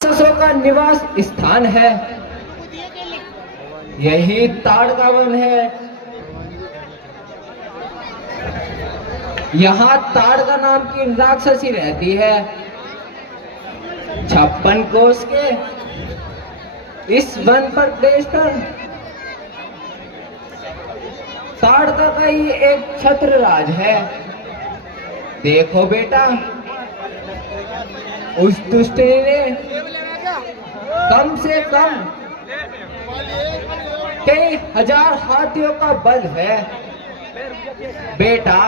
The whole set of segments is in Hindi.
राक्षसों का निवास स्थान है। यही ताड़का वन है। यहाँ ताड़का नाम की राक्षसी रहती है। 56 कोस के इस वन पर देशकर ताड़का का ही एक छत्र राज है। देखो बेटा, उस दुष्टनी ने कम से कम कई हजार हाथियों का बल है। बेटा,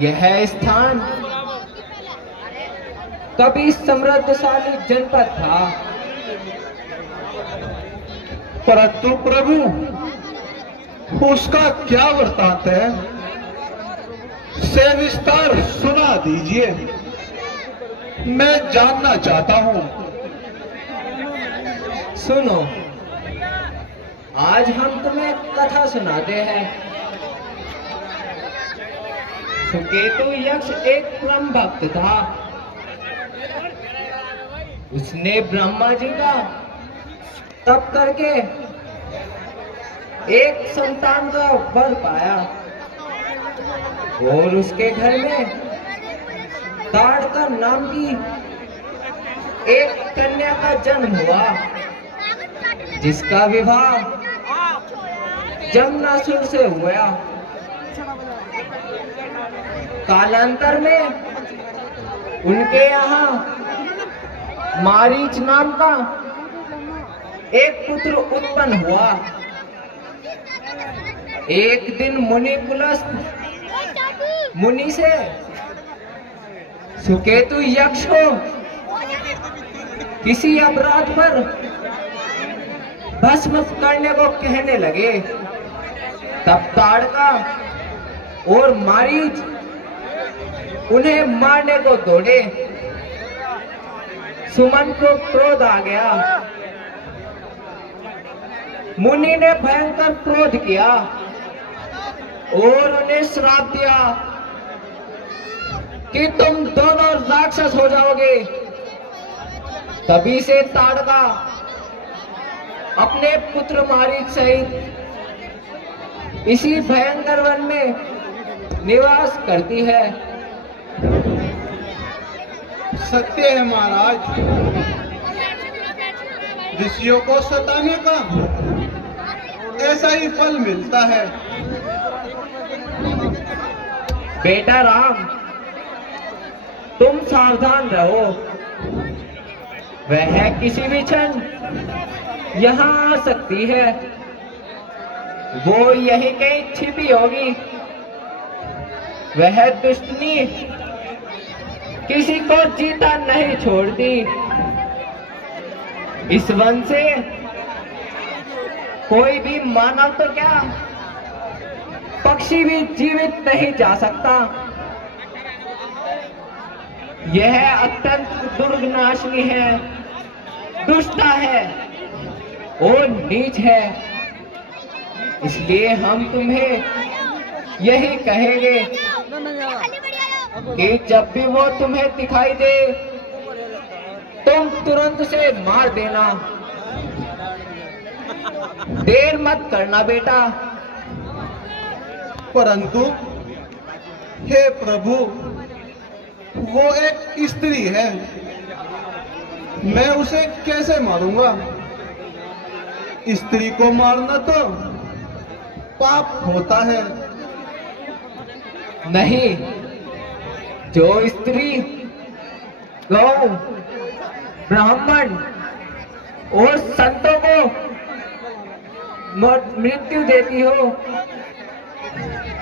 यह स्थान कभी समृद्धशाली जनपद था, परंतु प्रभु, उसका क्या वृत्तांत है? से विस्तार सुना दीजिए, मैं जानना चाहता हूं। सुनो, आज हम तुम्हें कथा सुनाते हैं। सुकेतु यक्ष एक परम भक्त था। उसने ब्रह्मा जी का तप करके एक संतान का वर पाया और उसके घर में ताड़का नाम की एक कन्या का जन्म हुआ, जिसका विवाह जमनासुर से हुआ। कालांतर में उनके यहाँ मारीच नाम का एक पुत्र उत्पन्न हुआ। एक दिन मुनि पुलस्त मुनि से सुकेतु यक्ष को किसी अपराध पर भस्म करने को कहने लगे। तब ताड़का और मारीच उन्हें मारने को दौड़े। सुमन को क्रोध आ गया। मुनि ने भयंकर क्रोध किया और उन्हें श्राप दिया कि तुम दोनों राक्षस हो जाओगे। तभी से ताड़का अपने पुत्र मारीच सहित इसी भयंकर वन में निवास करती है। सत्य है महाराज, ऋषियों को सताने का ऐसा ही फल मिलता है। बेटा राम, तुम सावधान रहो। वह किसी भी क्षण यहाँ आ सकती है। वो यही कहीं छिपी होगी। वह दुष्टनी किसी को जीता नहीं छोड़ती। इस वन से कोई भी मानव तो क्या, पक्षी भी जीवित नहीं जा सकता। यह अत्यंत दुर्गनाशनी है, दुष्टा है और नीच है। इसलिए हम तुम्हें यही कहेंगे कि जब भी वो तुम्हें दिखाई दे, तुम तुरंत से मार देना। देर मत करना बेटा। परंतु हे प्रभु, वो एक स्त्री है, मैं उसे कैसे मारूंगा? स्त्री को मारना तो पाप होता है। नहीं, जो स्त्री गौ, ब्राह्मण और संतों को मृत्यु देती हो,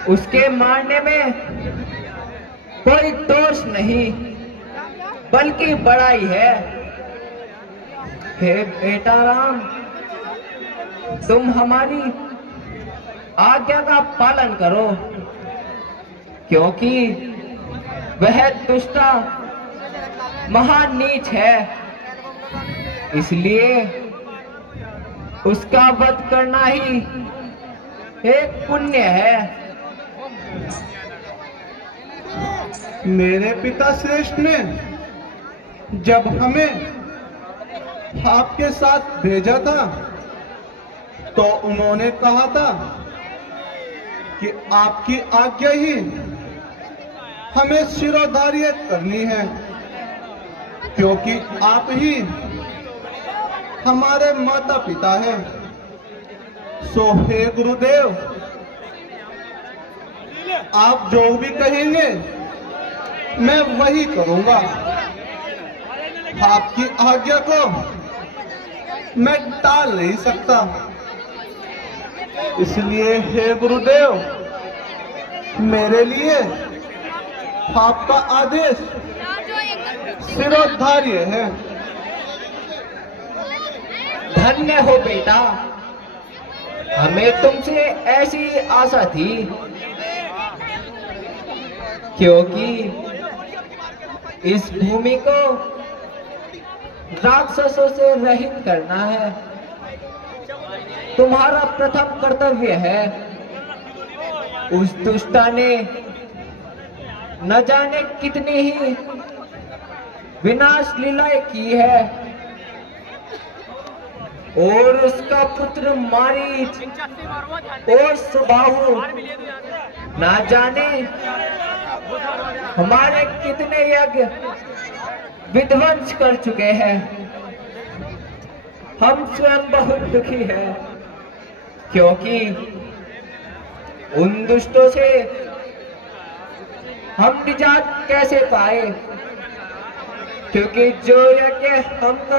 उसके मारने में कोई दोष नहीं, बल्कि बड़ाई है। हे बेटा राम, तुम हमारी आज्ञा का पालन करो, क्योंकि वह दुष्टा महान नीच है। इसलिए उसका वध करना ही एक पुण्य है। मेरे पिता श्रेष्ठ ने जब हमें आपके साथ भेजा था तो उन्होंने कहा था कि आपकी आज्ञा ही हमें शिरोधार्य करनी है, क्योंकि आप ही हमारे माता पिता हैं। सो हे गुरुदेव, आप जो भी कहेंगे मैं वही करूंगा। आपकी आज्ञा को मैं टाल नहीं सकता, इसलिए हे गुरुदेव, मेरे लिए आपका आदेश शिरोधार्य है। धन्य हो बेटा, हमें तुमसे ऐसी आशा थी, क्योंकि इस भूमि को राक्षसों से रहित करना है तुम्हारा प्रथम कर्तव्य है। उस दुष्टा ने न जाने कितनी ही विनाश लीलाएं की है, और उसका पुत्र मारीच और सुबाहु ना जाने हमारे कितने यज्ञ विध्वंस कर चुके हैं। हम स्वयं बहुत दुखी हैं, क्योंकि उन दुष्टों से हम निजात कैसे पाए, क्योंकि जो यज्ञ हम करते